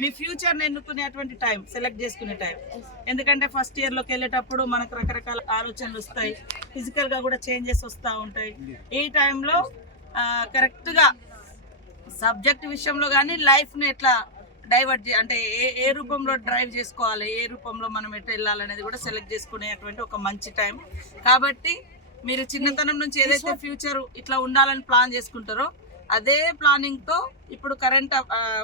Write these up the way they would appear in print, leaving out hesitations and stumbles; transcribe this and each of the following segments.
మీ ఫ్యూచర్ని ఎన్నుకునేటువంటి time, select చేసుకునే time. ఎందుకంటే first ఇయర్లోకి వెళ్ళేటప్పుడు మనకు రకరకాల ఆలోచనలు వస్తాయి, ఫిజికల్గా కూడా చేంజెస్ వస్తూ ఉంటాయి. ఈ టైంలో కరెక్ట్గా సబ్జెక్ట్ విషయంలో కానీ లైఫ్ని ఎట్లా డైవర్ట్ అంటే ఏ రూపంలో డ్రైవ్ చేసుకోవాలి, ఏ రూపంలో మనం ఎట్లా వెళ్ళాలనేది కూడా సెలెక్ట్ చేసుకునేటువంటి ఒక మంచి టైం. కాబట్టి మీరు చిన్నతనం నుంచి ఏదైతే ఫ్యూచర్ ఇట్లా ఉండాలని ప్లాన్ చేసుకుంటారో అదే ప్లానింగ్తో ఇప్పుడు కరెంట్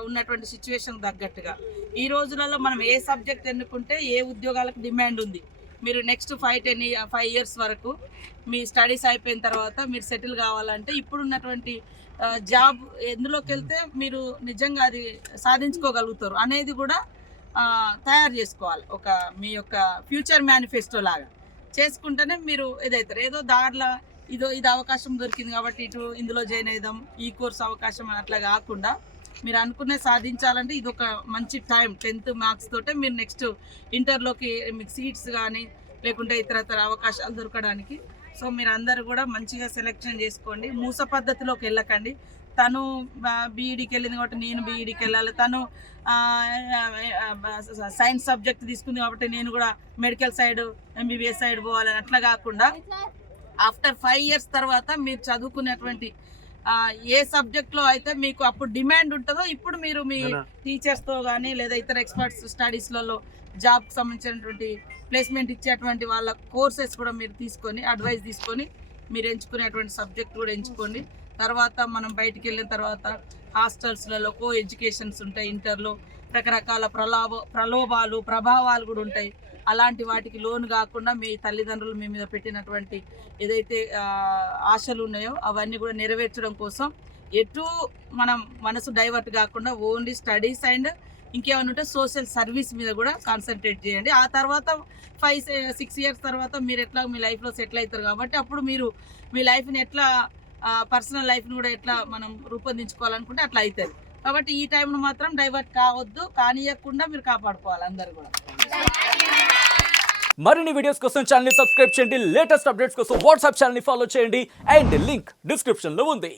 ఉన్నటువంటి సిచ్యువేషన్ తగ్గట్టుగా ఈ రోజులలో మనం ఏ సబ్జెక్ట్ ఎన్నుకుంటే ఏ ఉద్యోగాలకు డిమాండ్ ఉంది, మీరు నెక్స్ట్ 5 ఇయర్స్ వరకు మీ స్టడీస్ అయిపోయిన తర్వాత మీరు సెటిల్ కావాలంటే ఇప్పుడున్నటువంటి జాబ్ ఎందులోకి వెళ్తే మీరు నిజంగా అది సాధించుకోగలుగుతారు అనేది కూడా తయారు చేసుకోవాలి. ఒక మీ యొక్క ఫ్యూచర్ మేనిఫెస్టో లాగా చేసుకుంటేనే మీరు ఏదైతారు. ఏదో దారిలో ఇది అవకాశం దొరికింది కాబట్టి ఇందులో జాయిన్ అయిదాం, ఈ కోర్స్ అవకాశం అట్లా కాకుండా మీరు అనుకునే సాధించాలంటే ఇది ఒక మంచి టైం. 10th మార్క్స్ తోటే మీరు నెక్స్ట్ ఇంటర్లోకి మీకు సీట్స్ కానీ లేకుంటే ఇతరతర అవకాశాలు దొరకడానికి. సో మీరు అందరూ కూడా మంచిగా సెలెక్షన్ చేసుకోండి, మూస పద్ధతిలోకి వెళ్ళకండి. తను బీఈడీకి వెళ్ళింది కాబట్టి నేను బీఈడీకి వెళ్ళాలి, తను సైన్స్ సబ్జెక్ట్ తీసుకుంది కాబట్టి నేను కూడా మెడికల్ సైడ్ ఎంబీబీఎస్ సైడ్ పోవాలని అట్లా కాకుండా ఆఫ్టర్ 5 ఇయర్స్ తర్వాత మీరు చదువుకునేటువంటి ఏ సబ్జెక్ట్లో అయితే మీకు అప్పుడు డిమాండ్ ఉంటుందో ఇప్పుడు మీరు మీ టీచర్స్తో కానీ లేదా ఇతర ఎక్స్పర్ట్స్ స్టడీస్లలో జాబ్కి సంబంధించినటువంటి ప్లేస్మెంట్ ఇచ్చేటువంటి వాళ్ళ కోర్సెస్ కూడా మీరు తీసుకొని అడ్వైస్ తీసుకొని మీరు ఎంచుకునేటువంటి సబ్జెక్ట్ కూడా ఎంచుకోండి. తర్వాత మనం బయటికి వెళ్ళిన తర్వాత హాస్టల్స్లలో కో ఎడ్యుకేషన్స్ ఉంటాయి, ఇంటర్లో రకరకాల ప్రలోభాలు ప్రభావాలు కూడా ఉంటాయి. అలాంటి వాటికి లోన్ కాకుండా మీ తల్లిదండ్రులు మీ మీద పెట్టినటువంటి ఏదైతే ఆశలు ఉన్నాయో అవన్నీ కూడా నెరవేర్చడం కోసం ఎటు మనం మనసు డైవర్ట్ కాకుండా ఓన్లీ స్టడీస్ అండ్ ఇంకేమైనా ఉంటే సోషల్ సర్వీస్ మీద కూడా కాన్సన్ట్రేట్ చేయండి. ఆ తర్వాత 5-6 ఇయర్స్ తర్వాత మీరు ఎట్లా మీ లైఫ్లో సెటిల్ అవుతారు కాబట్టి అప్పుడు మీరు మీ లైఫ్ని ఎట్లా పర్సనల్ లైఫ్ని కూడా ఎట్లా మనం రూపొందించుకోవాలనుకుంటే అట్లా అవుతుంది. కాబట్టి ఈ టైంను మాత్రం డైవర్ట్ కావద్దు, కానియకుండా మీరు కాపాడుకోవాలి అందరు కూడా. మరిన్ని వీడియోస్ కోసం ఛానల్ ని సబ్స్క్రైబ్ చేయండి, లేటెస్ట్ అప్డేట్స్ కోసం వాట్సాప్ ఛానల్ ని ఫాలో చేయండి అండ్ లింక్ డిస్క్రిప్షన్ లో ఉంది.